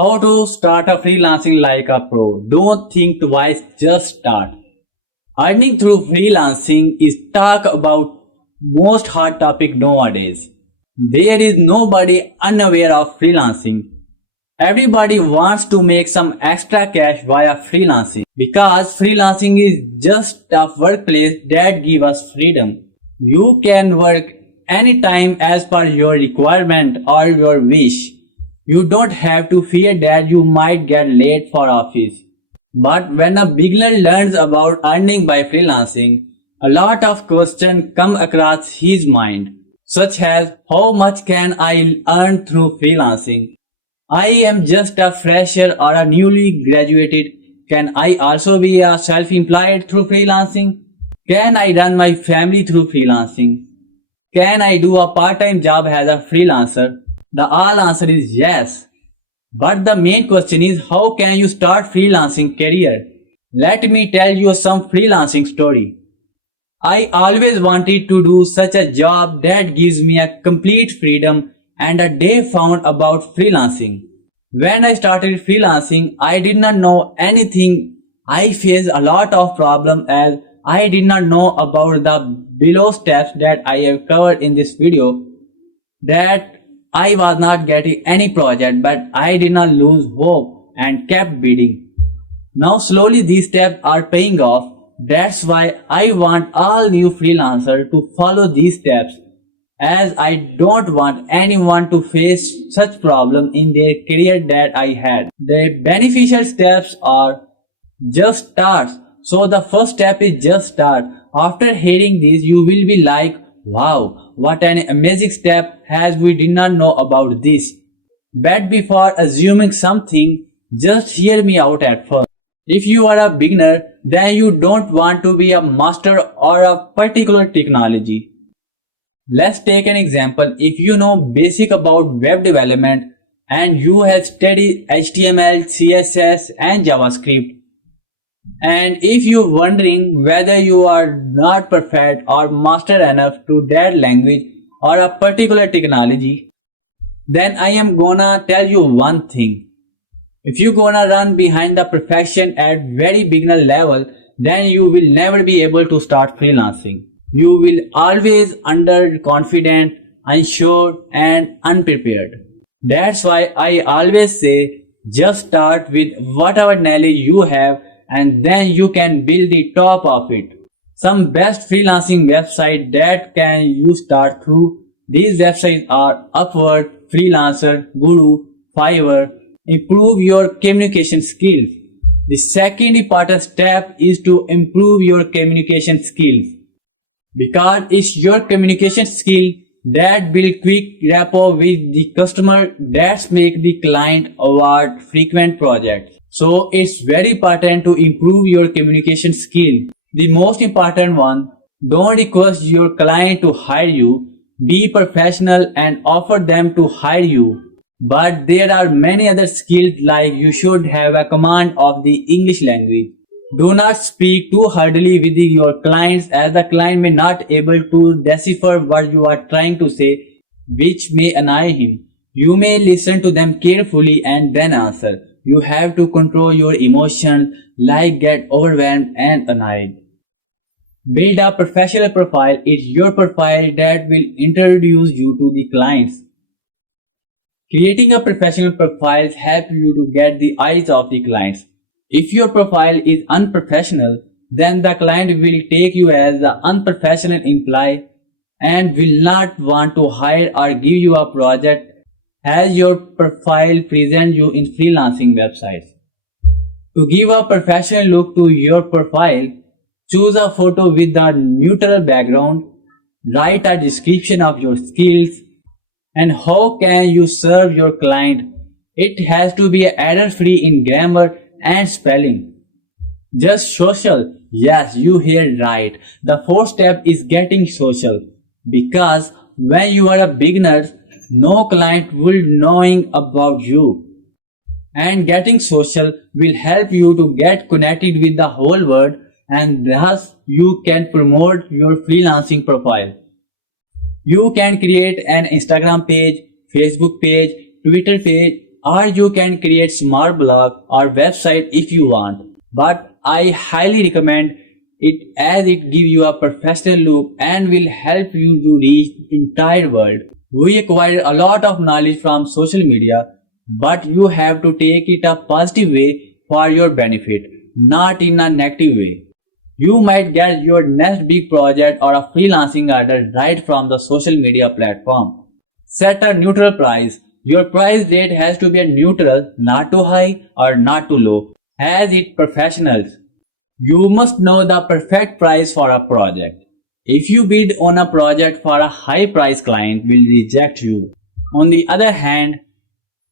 How to start a freelancing like a pro. Don't think twice, just start. Earning through freelancing is talk about most hot topic nowadays. There is nobody unaware of freelancing. Everybody wants to make some extra cash via freelancing because freelancing is just a workplace that gives us freedom. You can work anytime as per your requirement or your wish. You don't have to fear that you might get late for office. But when a beginner learns about earning by freelancing, a lot of questions come across his mind, such as how much can I earn through freelancing? I am just a fresher or a newly graduated. Can I also be a self-employed through freelancing? Can I run my family through freelancing? Can I do a part-time job as a freelancer? The all answer is yes. But the main question is how can you start freelancing career? Let me tell you some freelancing story. I always wanted to do such a job that gives me a complete freedom and a day found about freelancing. When I started freelancing, I did not know anything. I faced a lot of problems as I did not know about the below steps that I have covered in this video, that I was not getting any project, but I did not lose hope and kept bidding. Now slowly these steps are paying off. That's why I want all new freelancers to follow these steps, as I don't want anyone to face such problem in their career that I had. The beneficial steps are just start. So the first step is just start. After hearing this, you will be like, wow, what an amazing step, as we did not know about this. But before assuming something, just hear me out at first. If you are a beginner, then you don't want to be a master or a particular technology. Let's take an example. If you know basic about web development and you have studied HTML, CSS and JavaScript, and if you're wondering whether you are not perfect or master enough to that language or a particular technology, then I am gonna tell you one thing. If you gonna run behind the profession at very beginner level, then you will never be able to start freelancing. You will always underconfident, unsure and unprepared. That's why I always say just start with whatever knowledge you have and then you can build the top of it. Some best freelancing websites that can you start through. These websites are Upwork, Freelancer, Guru, Fiverr. Improve your communication skills. The second important step is to improve your communication skills, because it's your communication skill that build quick rapport with the customer that make the client award frequent projects. So it's very important to improve your communication skill. The most important one, don't request your client to hire you. Be professional and offer them to hire you. But there are many other skills, like you should have a command of the English language. Do not speak too hurriedly with your clients, as the client may not able to decipher what you are trying to say, which may annoy him. You may listen to them carefully and then answer. You have to control your emotions, like get overwhelmed and annoyed. Build a professional profile. It's your profile that will introduce you to the clients. Creating a professional profile helps you to get the eyes of the clients. If your profile is unprofessional, then the client will take you as an unprofessional employee and will not want to hire or give you a project, as your profile presents you in freelancing websites. To give a professional look to your profile, choose a photo with a neutral background, write a description of your skills, and how can you serve your client. It has to be error-free in grammar and spelling. Just social. Yes, you heard right. The fourth step is getting social, because when you are a beginner, no client will knowing about you. And getting social will help you to get connected with the whole world, and thus you can promote your freelancing profile. You can create an Instagram page, Facebook page, Twitter page, or you can create smart blog or website if you want. But I highly recommend it as it gives you a professional look and will help you to reach the entire world. We acquire a lot of knowledge from social media, but you have to take it a positive way for your benefit, not in a negative way. You might get your next big project or a freelancing order right from the social media platform. Set a neutral price. Your price rate has to be a neutral, not too high or not too low, as it professionals. You must know the perfect price for a project. If you bid on a project for a high price, client will reject you. On the other hand,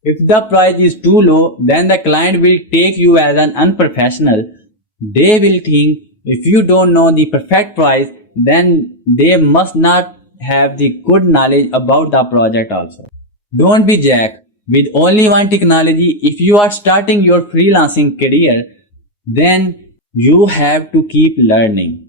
if the price is too low, then the client will take you as an unprofessional. They will think if you don't know the perfect price, then they must not have the good knowledge about the project also. Don't be jack with only one technology. If you are starting your freelancing career, then you have to keep learning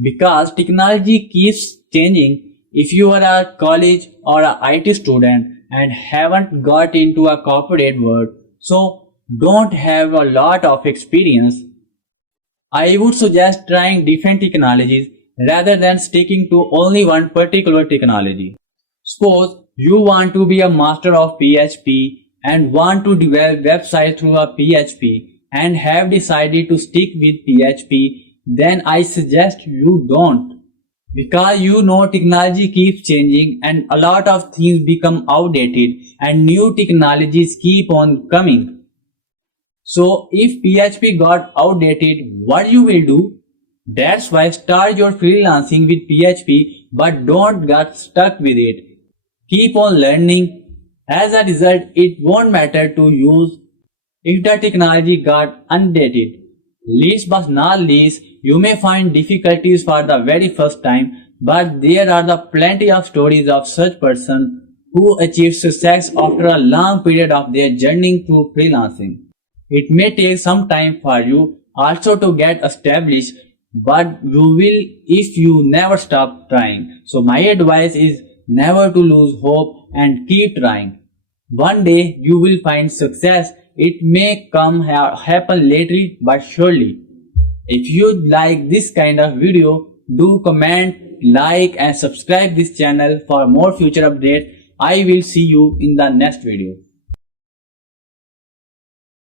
because technology keeps changing. If you are a college or a IT student and haven't got into a corporate world, so don't have a lot of experience, I would suggest trying different technologies rather than sticking to only one particular technology. Suppose you want to be a master of PHP and want to develop websites through a PHP and have decided to stick with PHP, then I suggest you don't. Because you know technology keeps changing and a lot of things become outdated and new technologies keep on coming. So if PHP got outdated, what you will do? That's why start your freelancing with PHP but don't get stuck with it. Keep on learning. As a result, it won't matter to use if the technology got undated. Least but not least, you may find difficulties for the very first time, but there are the plenty of stories of such person who achieve success after a long period of their journey through freelancing. It may take some time for you also to get established, but you will if you never stop trying. So my advice is never to lose hope and keep trying. One day you will find success. It may happen later but surely. If you like this kind of video, do comment, like and subscribe this channel for more future updates. I will see you in the next video.